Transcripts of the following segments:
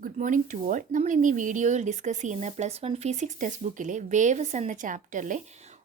Good morning to all. നമ്മൾ ഇന്ന് ഈ വീഡിയോയിൽ ഡിസ്കസ് ചെയ്യുന്ന +1 ഫിസിക്സ് ടെക്സ്റ്റ് ബുക്കിലെ വേവ്സ് എന്ന ചാപ്റ്ററിലെ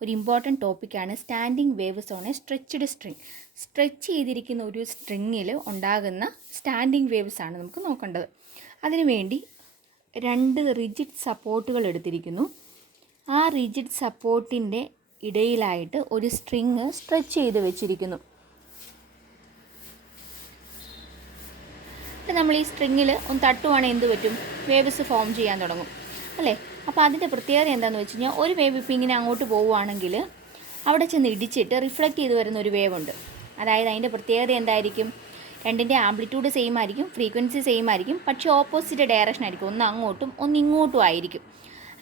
ഒരു ഇമ്പോർട്ടൻറ്റ് ടോപ്പിക്കാണ് standing waves on A stretched string. Stretch ചെയ്തിരിക്കുന്ന ഒരു സ്ട്രിങ്ങിൽ ഉണ്ടാകുന്ന സ്റ്റാൻഡിങ് വേവ്സ് ആണ് നമുക്ക് നോക്കേണ്ടത്. അതിനുവേണ്ടി 2 റിജിഡ് സപ്പോർട്ടുകൾ എടുത്തിരിക്കുന്നു. ആ റിജിഡ് സപ്പോർട്ടിൻ്റെ ഇടയിലായിട്ട് ഒരു സ്ട്രിങ് സ്ട്രെച്ച് ചെയ്ത് വെച്ചിരിക്കുന്നു. നമ്മൾ ഈ സ്ട്രിങ്ങിൽ ഒന്ന് തട്ടുവാണെങ്കിൽ എന്ത് പറ്റും? വേവ്സ് ഫോം ചെയ്യാൻ തുടങ്ങും അല്ലേ? അപ്പോൾ അതിൻ്റെ പ്രത്യേകത എന്താണെന്ന് വെച്ച് കഴിഞ്ഞാൽ, ഒരു വേവ് ഇപ്പോൾ ഇങ്ങനെ അങ്ങോട്ട് പോവുകയാണെങ്കിൽ അവിടെ ചെന്ന് ഇടിച്ചിട്ട് റിഫ്ലക്റ്റ് ചെയ്ത് വരുന്ന ഒരു വേവ് ഉണ്ട്. അതായത് അതിൻ്റെ പ്രത്യേകത എന്തായിരിക്കും? രണ്ടിൻ്റെ ആംപ്ലിറ്റ്യൂഡ് സെയിം ആയിരിക്കും, ഫ്രീക്വൻസി സെയിം ആയിരിക്കും, പക്ഷേ ഓപ്പോസിറ്റ് ഡയറക്ഷൻ ആയിരിക്കും. ഒന്ന് അങ്ങോട്ടും ഒന്ന് ഇങ്ങോട്ടും ആയിരിക്കും.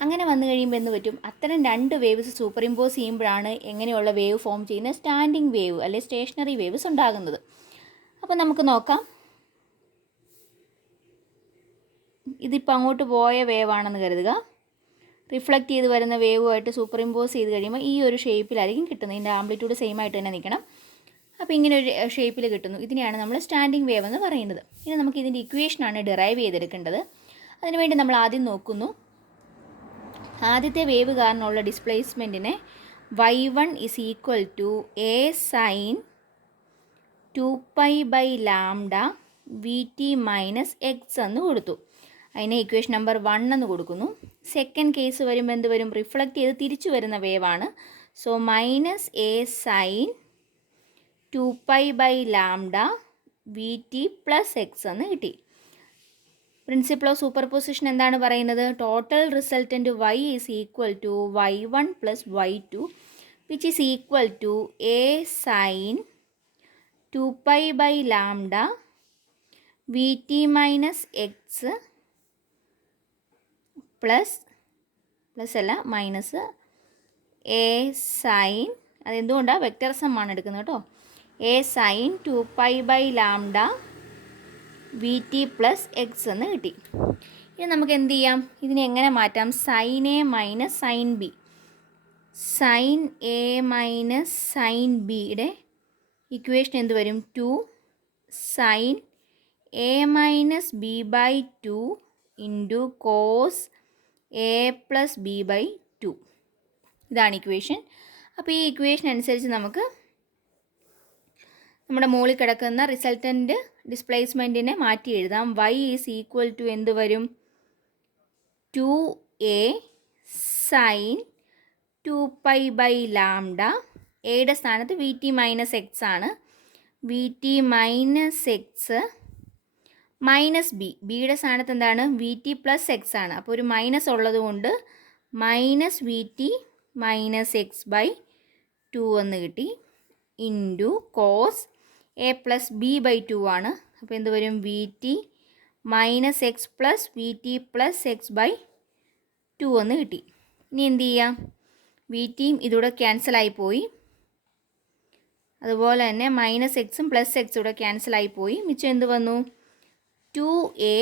അങ്ങനെ വന്നു കഴിയുമ്പോൾ എന്ത് പറ്റും? അത്തരം 2 വേവ്സ് സൂപ്പർ ഇമ്പോസ് ചെയ്യുമ്പോഴാണ് എങ്ങനെയുള്ള വേവ് ഫോം ചെയ്യുന്ന സ്റ്റാൻഡിങ് വേവ് അല്ലെങ്കിൽ സ്റ്റേഷനറി വേവ്സ് ഉണ്ടാകുന്നത്. അപ്പോൾ നമുക്ക് നോക്കാം. ഇതിപ്പോൾ അങ്ങോട്ട് പോയ വേവാണെന്ന് കരുതുക. റിഫ്ലക്റ്റ് ചെയ്ത് വരുന്ന വേവുമായിട്ട് സൂപ്പർ ഇമ്പോസ് ചെയ്ത് കഴിയുമ്പോൾ ഈ ഒരു ഷേപ്പിലായിരിക്കും കിട്ടുന്നത്. ഇതിൻ്റെ ആംപ്ലിറ്റ്യൂഡ് സെയിം ആയിട്ട് തന്നെ നിൽക്കണം. അപ്പോൾ ഇങ്ങനെ ഒരു ഷേപ്പിൽ കിട്ടുന്നു. ഇതിനെയാണ് നമ്മൾ സ്റ്റാൻഡിങ് വേവ് എന്ന് പറയുന്നത്. ഇനി നമുക്ക് ഇതിൻ്റെ ഇക്വേഷനാണ് ഡിറൈവ് ചെയ്തെടുക്കേണ്ടത്. അതിനുവേണ്ടി നമ്മൾ ആദ്യം നോക്കുന്നു. ആദ്യത്തെ വേവ് കാരണമുള്ള ഡിസ്പ്ലേസ്മെൻറ്റിനെ y1 = a sin 2π/λ vt - x എന്ന് കൊടുത്തു. അതിനെ ഇക്വേഷൻ നമ്പർ 1 എന്ന് കൊടുക്കുന്നു. സെക്കൻഡ് കേസ് വരുമ്പോൾ എന്ത് വരും? റിഫ്ലക്റ്റ് ചെയ്ത് തിരിച്ചു വരുന്ന വേവാണ്. So -a sin 2π/λ vt + x എന്ന് കിട്ടി. പ്രിൻസിപ്പിൾ ഓഫ് സൂപ്പർ പൊസിഷൻ എന്താണ് പറയുന്നത്? Total resultant y = y1 + y2 which is equal to a sin 2π/λ vt - x plus അല്ല മൈനസ് എ സൈൻ, അതെന്തുകൊണ്ടാണ് വെക്റ്റർ സം ആണ് എടുക്കുന്നത് കേട്ടോ. എ സൈൻ 2π/λ vt + x എന്ന് കിട്ടി. ഇനി നമുക്ക് എന്ത് ചെയ്യാം? ഇതിനെ എങ്ങനെ മാറ്റാം? Sine A minus sine B. Sine A minus sine ബിയുടെ ഇക്വേഷൻ എന്ത് വരും? 2 സൈൻ a - b/2 into cos a + b/2. ഇതാണ് ഇക്വേഷൻ. അപ്പോൾ ഈ ഇക്വേഷൻ അനുസരിച്ച് നമുക്ക് നമ്മുടെ മുകളിൽ കിടക്കുന്ന റിസൾട്ടൻ്റ് ഡിസ്പ്ലേസ്മെൻറ്റിനെ മാറ്റി എഴുതാം. y = എന്ത് വരും? 2a sin 2π/λ. എയുടെ സ്ഥാനത്ത് vt - x ആണ്. vt - x minus B. ബിയുടെ സ്ഥാനത്ത് എന്താണ്? vt + x ആണ്. അപ്പോൾ ഒരു മൈനസ് ഉള്ളത് കൊണ്ട് -vt - x/2 എന്ന് കിട്ടി. ഇൻറ്റു കോസ് a + b/2 ആണ്. അപ്പോൾ എന്ത് വരും? vt - x + vt + x/2 എന്ന് കിട്ടി. ഇനി എന്ത് ചെയ്യാം? vtയും ഇതൂടെ ക്യാൻസലായിപ്പോയി. അതുപോലെ തന്നെ -xും +x കൂടെ ക്യാൻസലായിപ്പോയി. മിച്ചം എന്ത് വന്നു? 2a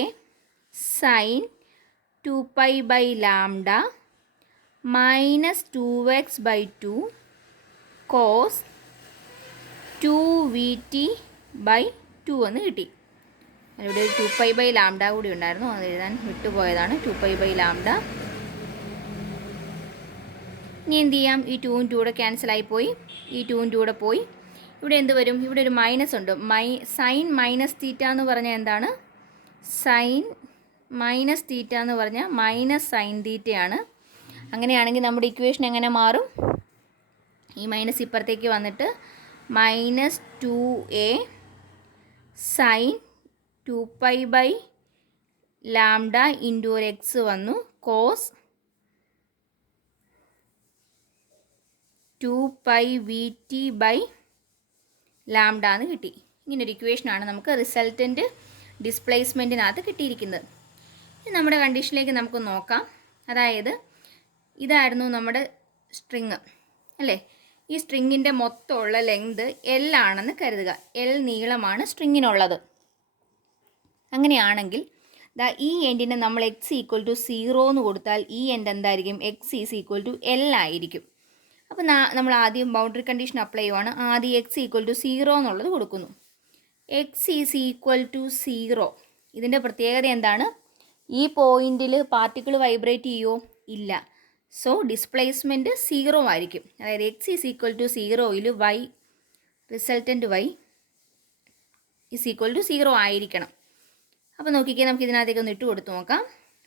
sin 2π/λ - 2x/2 cos 2vt/2 എന്ന് കിട്ടി. അതിവിടെ ഒരു 2π/λ കൂടി ഉണ്ടായിരുന്നു, അത് എഴുതാൻ വിട്ടുപോയതാണ്. 2π/λ. ഇനി എന്ത് ചെയ്യാം? ഈ 2ഉം 2 കൂടെ ക്യാൻസലായിപ്പോയി, ഈ 2ഉം 2 കൂടെ പോയി. ഇവിടെ എന്ത് വരും? ഇവിടെ ഒരു മൈനസ് ഉണ്ട്. സൈൻ -θ എന്ന് പറഞ്ഞാൽ എന്താണ്? സൈൻ -θ എന്ന് പറഞ്ഞാൽ -sin θ ആണ്. അങ്ങനെയാണെങ്കിൽ നമ്മുടെ ഇക്വേഷൻ എങ്ങനെ മാറും? ഈ മൈനസ് ഇപ്പുറത്തേക്ക് വന്നിട്ട് -2a sin 2π/λ ഇൻറ്റു ഒരു എക്സ് വന്നു, കോസ് 2πvt/λ എന്ന് കിട്ടി. ഇങ്ങനൊരു ഇക്വേഷനാണ് നമുക്ക് റിസൾട്ടൻറ്റ് ഡിസ്പ്ലേസ്മെൻറ്റിനകത്ത് കിട്ടിയിരിക്കുന്നത്. ഇനി നമ്മുടെ കണ്ടീഷനിലേക്ക് നമുക്ക് നോക്കാം. അതായത് ഇതായിരുന്നു നമ്മുടെ സ്ട്രിങ് അല്ലേ? ഈ സ്ട്രിങ്ങിൻ്റെ മൊത്തമുള്ള ലെങ്ത് L ആണെന്ന് കരുതുക. L നീളമാണ് സ്ട്രിങ്ങിനുള്ളത്. അങ്ങനെയാണെങ്കിൽ ഈ എൻഡിനെ നമ്മൾ x = 0 എന്ന് കൊടുത്താൽ ഈ എൻഡ് എന്തായിരിക്കും? x = L ആയിരിക്കും. അപ്പോൾ നമ്മൾ ആദ്യം ബൗണ്ടറി കണ്ടീഷൻ അപ്ലൈ ചെയ്യുവാണ്. ആദ്യം x = 0 എന്നുള്ളത് കൊടുക്കുന്നു. x = 0. ഇതിൻ്റെ പ്രത്യേകത എന്താണ്? ഈ പോയിന്റിൽ പാർട്ടിക്കിൾ വൈബ്രേറ്റ് ചെയ്യുമോ? ഇല്ല. സോ ഡിസ്പ്ലേസ്മെൻറ്റ് 0 ആയിരിക്കും. അതായത് എക്സ് ഈസ് ഈക്വൽ ടു 0യിൽ Y resultant Y is equal to 0 ആയിരിക്കണം. അപ്പോൾ നോക്കിക്കേ, നമുക്ക് ഇതിനകത്തേക്ക് ഒന്ന് ഇട്ട് കൊടുത്ത് നോക്കാം.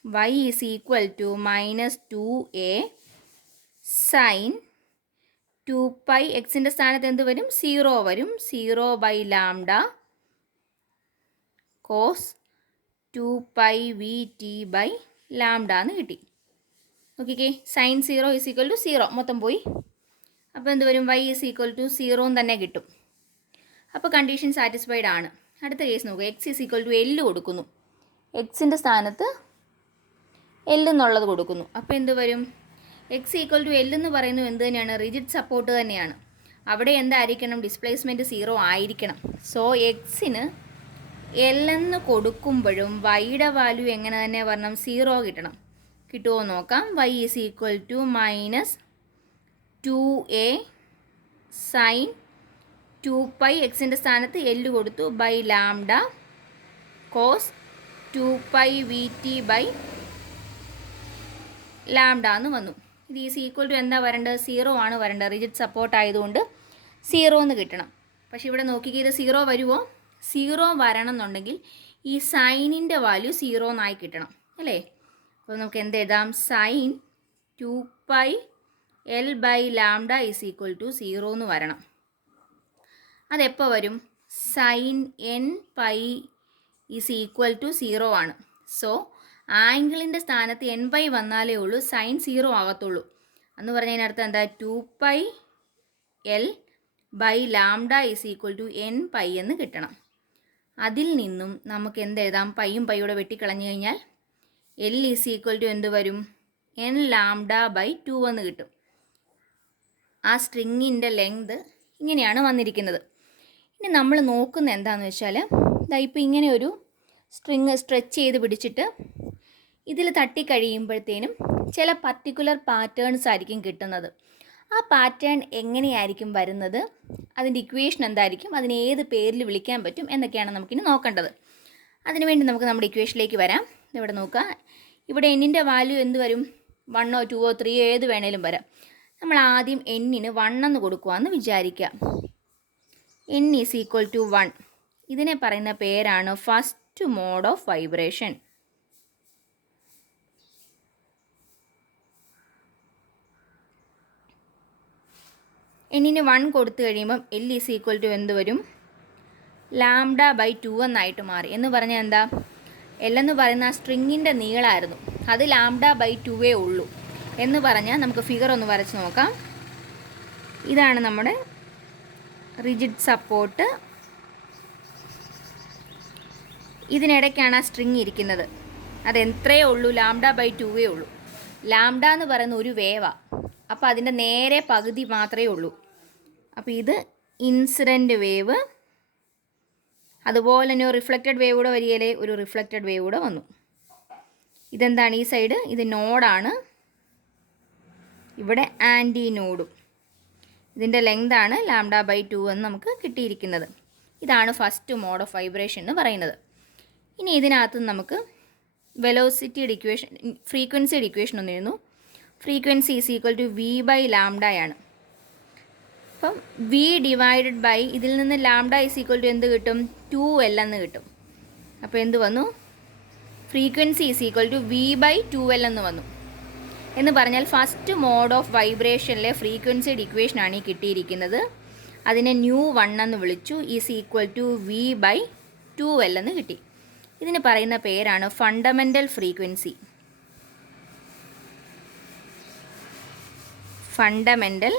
y is equal to -2a sine 2π, എക്സിൻ്റെ സ്ഥാനത്ത് എന്ത് വരും? 0 വരും. 0/λ കോസ് 2πvt/λ എന്ന് കിട്ടി. നോക്കിക്കേ, സൈൻ 0 ഈസ് ഈക്വൽ ടു 0 മൊത്തം പോയി. അപ്പോൾ എന്ത് വരും? y ഈസ് ഈക്വൽ ടു 0 തന്നെ കിട്ടും. അപ്പോൾ കണ്ടീഷൻ സാറ്റിസ്ഫൈഡ് ആണ്. അടുത്ത കേസ് നോക്കുക. X is equal to L കൊടുക്കുന്നു. എക്സിൻ്റെ സ്ഥാനത്ത് L എന്നുള്ളത് കൊടുക്കുന്നു. അപ്പോൾ എന്ത് വരും? എക്സ് ഈക്വൽ ടു L എന്ന് പറയുന്നത് എന്ത് തന്നെയാണ്? റിജിഡ് സപ്പോർട്ട് തന്നെയാണ്. അവിടെ എന്തായിരിക്കണം? ഡിസ്പ്ലേസ്മെൻറ്റ് 0 ആയിരിക്കണം. സോ എക്സിന് L എന്ന് കൊടുക്കുമ്പോഴും വൈയുടെ വാല്യൂ എങ്ങനെ തന്നെ വരണം? 0 കിട്ടണം. കിട്ടുമോ നോക്കാം. y is equal to -2a sine 2π, എക്സിൻ്റെ സ്ഥാനത്ത് L കൊടുത്തു, ബൈ ലാംഡ കോസ് 2πvt/λ എന്ന് വന്നു. ഇത് ഈസ് ഈക്വൽ ടു എന്താ വരേണ്ടത്? 0 ആണ് വരേണ്ടത്. റിജിഡ് സപ്പോർട്ട് ആയതുകൊണ്ട് 0 എന്ന് കിട്ടണം. പക്ഷേ ഇവിടെ നോക്കിക്കുക, ഇത് 0 വരുമോ? 0 വരണം എന്നുണ്ടെങ്കിൽ ഈ സൈനിൻ്റെ വാല്യൂ 0 എന്നായി കിട്ടണം അല്ലേ? അപ്പോൾ നമുക്ക് എന്ത് എഴുതാം? Sign 2πl/λ is equal to 0 എന്ന് വരണം. അതെപ്പോൾ വരും? Sign nπ is equal to 0 ആണ്. സോ ആംഗിളിൻ്റെ സ്ഥാനത്ത് nπ വന്നാലേ ഉള്ളൂ സൈൻ 0 ആകത്തുള്ളൂ. എന്ന് പറഞ്ഞതിനർത്ഥം എന്താ? 2πl/λ is equal to nπ എന്ന് കിട്ടണം. അതിൽ നിന്നും നമുക്ക് എന്ത് എഴുതാം? പൈയും പൈയുടെ വെട്ടിക്കളഞ്ഞു കഴിഞ്ഞാൽ L ഈസ് ഈക്വൽ ടു എന്ത് വരും? nλ/2 എന്ന് കിട്ടും. ആ സ്ട്രിങ്ങിൻ്റെ ലെങ്ത് ഇങ്ങനെയാണ് വന്നിരിക്കുന്നത്. ഇനി നമ്മൾ നോക്കുന്ന എന്താണെന്ന് വെച്ചാൽ, ഇപ്പോൾ ഇങ്ങനെ ഒരു സ്ട്രിങ് സ്ട്രെച്ച് ചെയ്ത് പിടിച്ചിട്ട് ഇതിൽ തട്ടിക്കഴിയുമ്പോഴത്തേനും ചില പർട്ടിക്കുലർ പാറ്റേൺസ് ആയിരിക്കും കിട്ടുന്നത്. ആ പാറ്റേൺ എങ്ങനെയായിരിക്കും വരുന്നത്? അതിൻ്റെ ഇക്വേഷൻ എന്തായിരിക്കും? അതിനെ ഏത് പേരിൽ വിളിക്കാൻ പറ്റും എന്നൊക്കെയാണ് നമുക്കിനി നോക്കേണ്ടത്. അതിനുവേണ്ടി നമുക്ക് നമ്മുടെ ഇക്വേഷനിലേക്ക് വരാം. ഇവിടെ നോക്കുക. ഇവിടെ എന്നിൻ്റെ വാല്യൂ എന്ത് വരും? 1 2 3 ഏത് വേണേലും വരാം. നമ്മൾ ആദ്യം എന്നിന് 1 എന്ന് കൊടുക്കുകയെന്ന് വിചാരിക്കുക. n is equal to 1. ഇതിനെ പറയുന്ന പേരാണ് ഫസ്റ്റ് മോഡ് ഓഫ് വൈബ്രേഷൻ. എന്നിന് 1 കൊടുത്തു കഴിയുമ്പം L ഈസ് ഈക്വൽ ടു എന്ത് വരും? λ/2 എന്നായിട്ട് മാറി. എന്ന് പറഞ്ഞാൽ എന്താ? L എന്ന് പറയുന്ന ആ സ്ട്രിങ്ങിൻ്റെ നീളമായിരുന്നു, അത് λ/2 ഉള്ളൂ എന്ന് പറഞ്ഞാൽ നമുക്ക് ഫിഗർ ഒന്ന് വരച്ച് നോക്കാം. ഇതാണ് നമ്മുടെ റിജിഡ് സപ്പോർട്ട്. ഇതിനിടയ്ക്കാണ് ആ സ്ട്രിങ് ഇരിക്കുന്നത്. അതെത്രയേ ഉള്ളൂ? λ/2 ഉള്ളൂ. ലാംഡ എന്ന് പറയുന്ന ഒരു വേവാണ്. അപ്പോൾ അതിൻ്റെ നേരെ പകുതി മാത്രമേ ഉള്ളൂ. അപ്പോൾ ഇത് ഇൻസിഡൻറ്റ് വേവ്. അതുപോലെ തന്നെ ഒരു റിഫ്ലക്റ്റഡ് വേവ് കൂടെ വരികയില്ലേ? ഒരു റിഫ്ലക്റ്റഡ് വേവ് കൂടെ വന്നു. ഇതെന്താണ്? ഈ സൈഡ് ഇത് നോഡാണ്, ഇവിടെ ആൻറ്റി നോഡും. ഇതിൻ്റെ ലെങ്താണ് λ/2 എന്ന് നമുക്ക് കിട്ടിയിരിക്കുന്നത്. ഇതാണ് ഫസ്റ്റ് മോഡ് ഓഫ് വൈബ്രേഷൻ എന്ന് പറയുന്നത്. ഇനി ഇതിനകത്ത് നമുക്ക് വെലോസിറ്റിയുടെ ഇക്വേഷൻ, ഫ്രീക്വൻസിയുടെ ഇക്വേഷൻ ഒന്നിരുന്നു. Frequency is equal to v/λ ആണ്. അപ്പം v ഡിവൈഡഡ് ബൈ ഇതിൽ നിന്ന് λ ഈസ് ഈക്വൽ ടു എന്ത് കിട്ടും? 2l എന്ന് കിട്ടും. അപ്പോൾ എന്ത് വന്നു? Frequency is equal to v/2l എന്ന് വന്നു. എന്ന് പറഞ്ഞാൽ ഫസ്റ്റ് മോഡ് ഓഫ് വൈബ്രേഷനിലെ ഫ്രീക്വൻസിയുടെ ഇക്വേഷനാണ് ഈ കിട്ടിയിരിക്കുന്നത്. അതിനെ ν1 എന്ന് വിളിച്ചു. ഈസ് ഈക്വൽ ടു v/2l എന്ന് കിട്ടി. ഇതിന് പറയുന്ന പേരാണ് ഫണ്ടമെൻ്റൽ ഫ്രീക്വൻസി. ഫണ്ടമെൻ്റൽ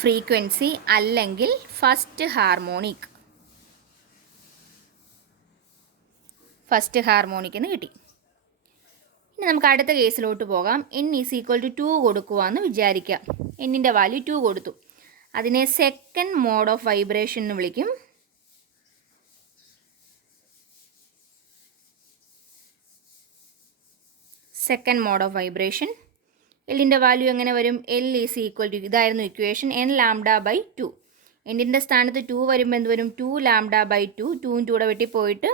ഫ്രീക്വൻസി അല്ലെങ്കിൽ ഫസ്റ്റ് ഹാർമോണിക്. ഫസ്റ്റ് ഹാർമോണിക് എന്ന് കിട്ടി. ഇനി നമുക്ക് അടുത്ത കേസിലോട്ട് പോകാം. n ഈസ് ഈക്വൽ ടു 2 കൊടുക്കുകയെന്ന് വിചാരിക്കാം. എന്നിൻ്റെ വാല്യൂ 2 കൊടുത്തു. അതിനെ സെക്കൻഡ് മോഡ് ഓഫ് വൈബ്രേഷൻ എന്ന് വിളിക്കും. Second mode of vibration. എല്ലിൻ്റെ വാല്യൂ എങ്ങനെ വരും? L ഈസ് ഈക്വൽ ടു, ഇതായിരുന്നു ഇക്വേഷൻ, nλ/2. എന്നിൻ്റെ സ്ഥാനത്ത് 2 വരുമ്പോൾ എന്ത് വരും? 2λ/2. 2 2 വെട്ടിപ്പോയിട്ട്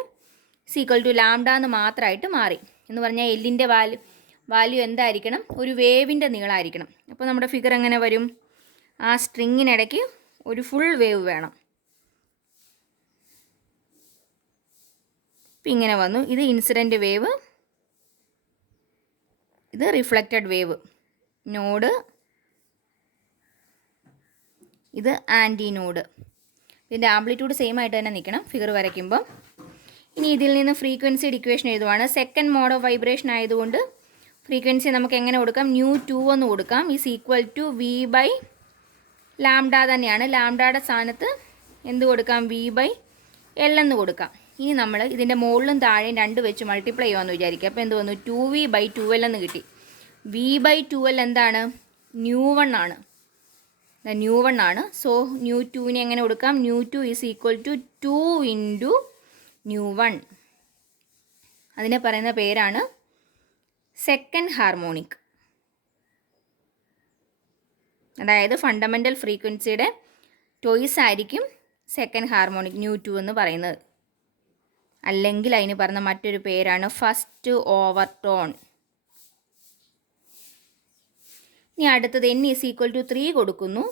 ഈക്വൽ ടു ലാംഡ എന്ന് മാത്രമായിട്ട് മാറി. എന്ന് പറഞ്ഞാൽ എല്ലിൻ്റെ വാല്യൂ എന്തായിരിക്കണം? ഒരു വേവിൻ്റെ നീളമായിരിക്കണം. അപ്പോൾ നമ്മുടെ ഫിഗർ എങ്ങനെ വരും? ആ സ്ട്രിങ്ങിനിടയ്ക്ക് ഒരു ഫുൾ വേവ് വേണം. ഇപ്പം ഇങ്ങനെ വന്നു. ഇത് ഇൻസിഡൻറ്റ് വേവ്, ഇത് റിഫ്ലക്റ്റഡ് വേവ് നോഡ്, ഇത് ആൻറ്റി നോഡ്. ഇതിൻ്റെ ആംപ്ലിറ്റ്യൂഡ് സെയിം ആയിട്ട് തന്നെ നിൽക്കണം ഫിഗർ വരയ്ക്കുമ്പോൾ. ഇനി ഇതിൽ നിന്ന് ഫ്രീക്വൻസിയുടെ ഇക്വേഷൻ എഴുതുവാണ്. സെക്കൻഡ് മോഡ് ഓഫ് വൈബ്രേഷൻ ആയതുകൊണ്ട് ഫ്രീക്വൻസി നമുക്ക് എങ്ങനെ കൊടുക്കാം? 𝜇2 എന്ന് കൊടുക്കാം. Is equal to V by lambda തന്നെയാണ്. ലാംഡയുടെ സ്ഥാനത്ത് എന്ത് കൊടുക്കാം? വി ബൈ എൽ എന്ന് കൊടുക്കാം. ഇനി നമ്മൾ ഇതിൻ്റെ മുകളിലും താഴെയും 2 വെച്ച് മൾട്ടിപ്ലൈ ചെയ്യുമെന്ന് വിചാരിക്കുക. അപ്പോൾ എന്ത് വന്നു? 2v/2l എന്ന് കിട്ടി. v/2l എന്താണ്? 𝜇1 ആണ്. 𝜇1 ആണ്. സോ 𝜇2നെ എങ്ങനെ കൊടുക്കാം? 𝜇2 ഈസ് ഈക്വൽ ടു 2 ഇൻറ്റു 𝜇1. അതിനെ പറയുന്ന പേരാണ് സെക്കൻഡ് ഹാർമോണിക്. അതായത് ഫണ്ടമെൻ്റൽ ഫ്രീക്വൻസിയുടെ ടോയ്സ് ആയിരിക്കും സെക്കൻഡ് ഹാർമോണിക് 𝜇2 എന്ന് പറയുന്നത്. അല്ലെങ്കിൽ അതിന് പറഞ്ഞ മറ്റൊരു പേരാണ് ഫസ്റ്റ് ഓവർടോൺ. ഇനി അടുത്തത് n ഈസ് ഈക്വൽ ടു 3 കൊടുക്കുന്നു.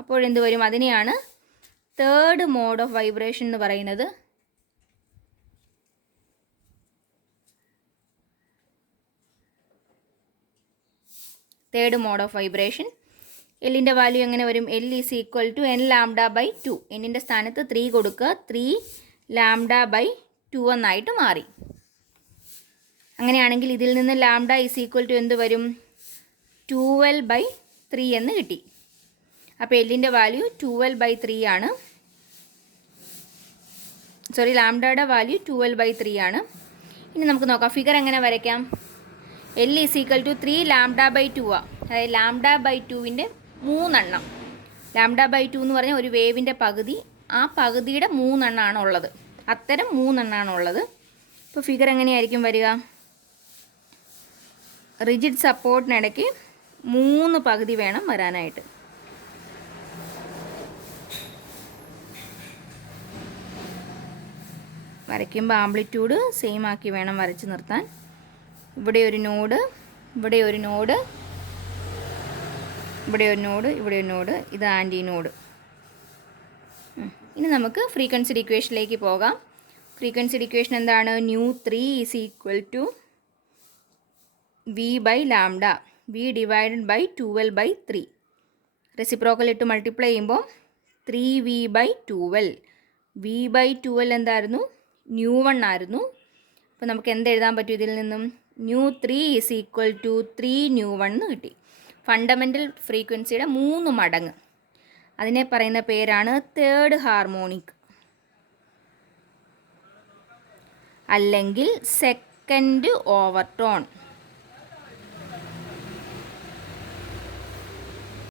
അപ്പോഴെന്ത് വരും? അതിനെയാണ് തേർഡ് മോഡ് ഓഫ് വൈബ്രേഷൻ എന്ന് പറയുന്നത്. Third mode of vibration. എല്ലിൻ്റെ വാല്യൂ എങ്ങനെ വരും? L is equal to n λ/2. എന്നിൻ്റെ സ്ഥാനത്ത് 3 കൊടുക്കുക. 3 λ/2 എന്നായിട്ട് മാറി. അങ്ങനെയാണെങ്കിൽ ഇതിൽ നിന്ന് ലാംഡ ഈസ് ഈക്വൽ ടു എന്ത് വരും? 12/3 എന്ന് കിട്ടി. അപ്പോൾ എല്ലിൻ്റെ വാല്യൂ 12/3 ആണ്. ലാംഡയുടെ വാല്യൂ 12/3 ആണ്. ഇനി നമുക്ക് നോക്കാം ഫിഗർ എങ്ങനെ വരയ്ക്കാം. എൽ ഈസ് ഈക്വൽ ടു 3 λ/2 ആണ്. അതായത് λ/2വിൻ്റെ 3 എണ്ണം. λ/2 എന്ന് പറഞ്ഞാൽ ഒരു വേവിൻ്റെ പകുതി. ആ പകുതിയുടെ 3 എണ്ണമാണ് ഉള്ളത്. അത്തരം 3 എണ്ണമാണ് ഉള്ളത്. ഇപ്പോൾ ഫിഗർ എങ്ങനെയായിരിക്കും വരിക? റിജിഡ് സപ്പോർട്ടിനിടയ്ക്ക് 3 പകുതി വേണം വരാനായിട്ട്. വരയ്ക്കുമ്പോൾ ആംപ്ലിറ്റ്യൂഡ് സെയിം ആക്കി വേണം വരച്ച് നിർത്താൻ. ഇവിടെ ഒരു നോഡ്, ഇവിടെ ഒരു നോഡ്, ഇവിടെ ഒരു നോഡ്, ഇവിടെ ഒരു നോഡ്, ഇത് ആൻറ്റി നോഡ്. ഇനി നമുക്ക് ഫ്രീക്വൻസി ഇക്വേഷനിലേക്ക് പോകാം. ഫ്രീക്വൻസി ഇക്വേഷൻ എന്താണ്? 𝜇3 is equal to v by lambda, v divided by 12/3. Reciprocal ഇട്ട് മൾട്ടിപ്ലൈ ചെയ്യുമ്പോൾ 3v/12. v/12 എന്തായിരുന്നു? 𝜇1 ആയിരുന്നു. അപ്പോൾ നമുക്ക് എന്തെഴുതാൻ പറ്റും ഇതിൽ നിന്നും? 𝜇3 ഈസ് ഈക്വൽ ടു 3𝜇1 എന്ന് കിട്ടി. ഫണ്ടമെൻ്റൽ ഫ്രീക്വൻസിയുടെ 3 മടങ്ങ്. അതിനെ പറയുന്ന പേരാണ് തേർഡ് ഹാർമോണിക്, അല്ലെങ്കിൽ സെക്കൻഡ് ഓവർടോൺ.